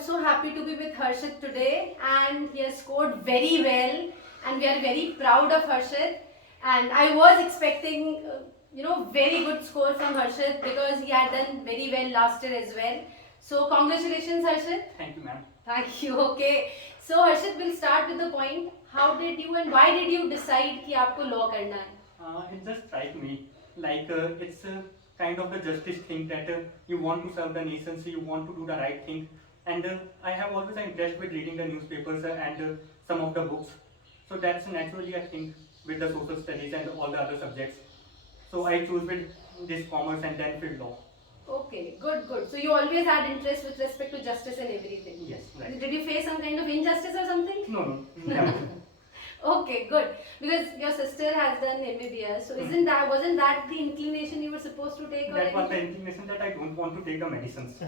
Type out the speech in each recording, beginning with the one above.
I'm so happy to be with Harshit today, and he has scored very well, and we are very proud of Harshit. And I was expecting, very good score from Harshit because he had done very well last year as well. So congratulations, Harshit. Thank you, ma'am. Thank you. Okay. So Harshit, we'll start with the point. How did you and why did you decide कि आपको law करना है? It just strike me like it's kind of the justice thing that you want to serve the nation, so you want to do the right thing. And I have always an interest with reading the newspapers and some of the books. So that's naturally I think with the social studies and all the other subjects. So I choose with this commerce and then with law. Okay, good, good. So you always had interest with respect to justice and everything. Yes, right. Did you face some kind of injustice or something? No, no, never. Okay, good. Because your sister has done MBBS, so wasn't that the inclination you were supposed to take? That was the inclination that I don't want to take the medicines.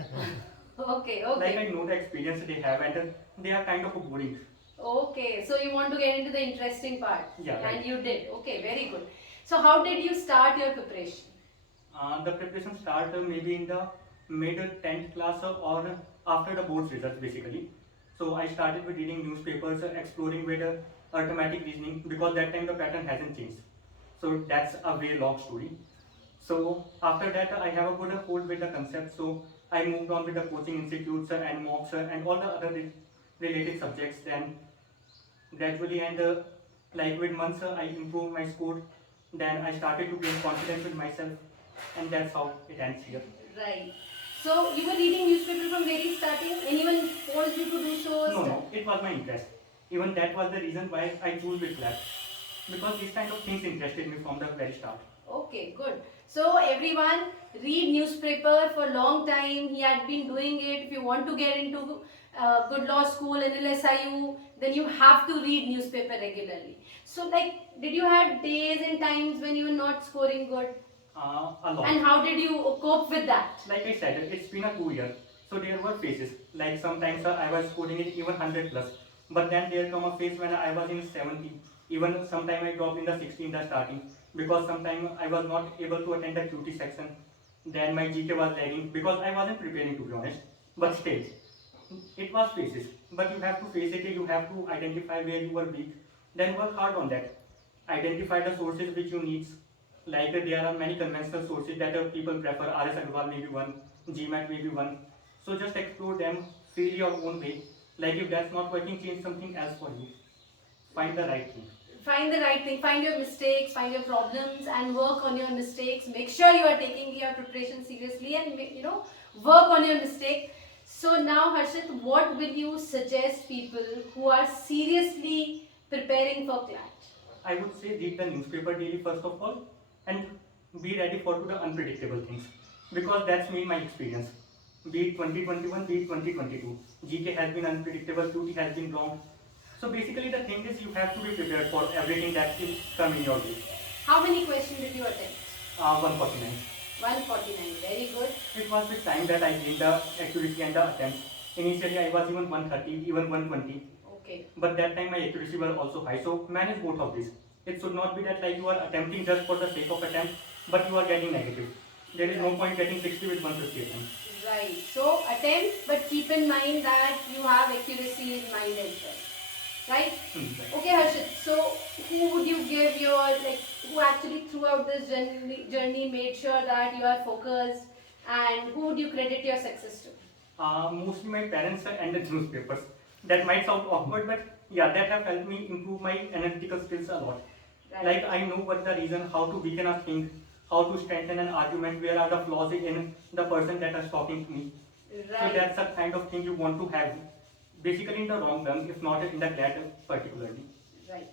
Okay, Like okay. I know the experience they have and they are kind of boring. Okay, so you want to get into the interesting part. Yeah, And right. you did. Okay, very good. So how did you start your preparation? The preparation start maybe in the mid 10th class or after the board's results basically. So I started with reading newspapers, exploring with arithmetic reasoning because that time the pattern hasn't changed. So that's a very long story. So after that I have a good hold with the concept. So I moved on with the coaching institutes and mocks and all the other related subjects. Then gradually and like with months I improved my score. Then I started to gain confidence with myself, and that's how it ends here. Right. So you were reading newspaper from very starting? Anyone forced you to do so? No, it was my interest. Even that was the reason why I chose with lab. Because these kind of things interested me from the very start. Okay, good. So everyone read newspaper for long time. He had been doing it. If you want to get into good law school in LSIU, then you have to read newspaper regularly. So like, did you have days and times when you were not scoring good? A lot. And how did you cope with that? Like I said, it's been a 2 year. So there were phases. Like sometimes I was scoring it even 100 plus. But then there come a phase when I was in 70. Even sometime I dropped in the 60 in the starting. Because sometime I was not able to attend the QT section. Then my GK was lagging because I wasn't preparing to be honest. But still, it was phases. But you have to face it, you have to identify where you were weak. Then work hard on that. Identify the sources which you need. Like there are many conventional sources that people prefer. RS Agrawal may be one, GMAT may be one. So just explore them, feel your own way. Like if that's not working, change something else for you. Find the right thing. Find the right thing, find your mistakes, find your problems, and work on your mistakes. Make sure you are taking your preparation seriously, and work on your mistake. So now, Harshit, what will you suggest people who are seriously preparing for CLAT? I would say read the newspaper daily first of all, and be ready for the unpredictable things, because that's been my experience. Be it 2021, be it 2022. GK has been unpredictable, QT has been wrong. So basically the thing is you have to be prepared for everything that will come in your way. How many questions did you attempt? 149. 149, very good. It was with time that I gained the accuracy and the attempts. Initially I was even 130, even 120. Okay. But that time my accuracy was also high. So manage both of these. It should not be that like you are attempting just for the sake of attempt, but you are getting negative. There is no point getting 60 with 150 attempts. Right. So attempt, but keep in mind that you have accuracy in mind as well. Right? Right. Okay, Harshit. So who would you give your who actually throughout this journey made sure that you are focused, and who would you credit your success to? Mostly my parents and the newspapers. That might sound awkward, but yeah, that have helped me improve my analytical skills a lot. Right. Like I know what the reason, how to weaken a thing, how to strengthen an argument, where are the flaws in the person that is talking to me. Right. So that's the kind of thing you want to have, basically in the long term, if not in the CLAT particularly. Right.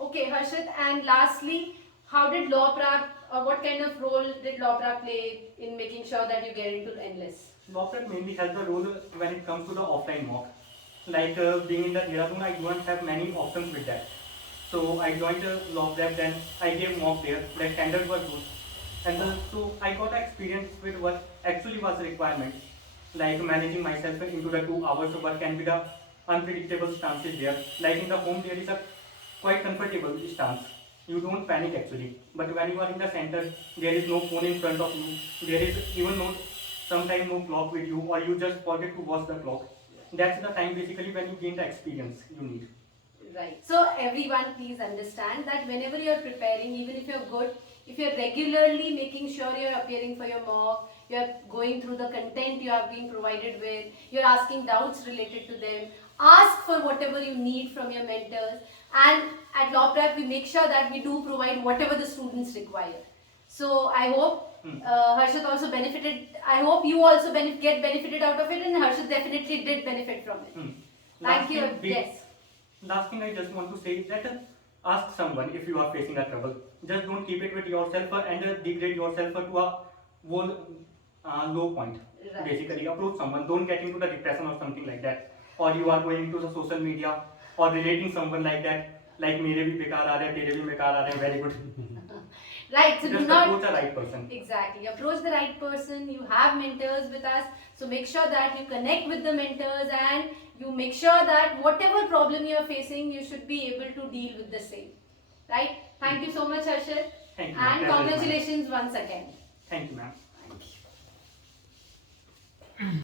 Okay, Harshit. And lastly, how did law prep, or what kind of role did law prep play in making sure that you get into endless? Law prep mainly has the role when it comes to the offline mock. Like being in the Dehradun, I don't have many options with that. So I joined the law prep, then I gave mock there. The standards were good, and so I got experience with what actually was a requirement, like managing myself into the 2 hours. So what can be the unpredictable stances there? Like in the home, there is a quite comfortable stance. You don't panic actually, but when you are in the center, there is no phone in front of you. There is even no sometimes no clock with you, or you just forget to watch the clock. that's the time basically when you gain the experience you need. Right. So everyone, please understand that whenever you are preparing, even if you're good, if you're regularly making sure you're appearing for your mock, you're going through the content you have been provided with, you're asking doubts related to them, ask for whatever you need from your mentors. And at Law Prep, we make sure that we do provide whatever the students require. So I hope Harshad also benefited. I hope you also get benefited out of it, and Harshad definitely did benefit from it. Thank Last you. thing, Yes. Last thing I just want to say is that ask someone if you are facing a trouble. Just don't keep it with yourself and degrade yourself to a whole low point. Right. Basically, approach someone. Don't get into the depression or something like that. Or you are going into the social media or relating someone like that. Like मेरे भी बेकार आ रहे हैं, तेरे भी बेकार आ रहे हैं. Very good. Right. So Just do not approach the right person. exactly approach the right person. You have mentors with us, so make sure that you connect with the mentors and you make sure that whatever problem you are facing, you should be able to deal with the same. Right. Thank you so much, Harshad. Thank you. And That was mine. congratulations once again. Thank you, ma'am.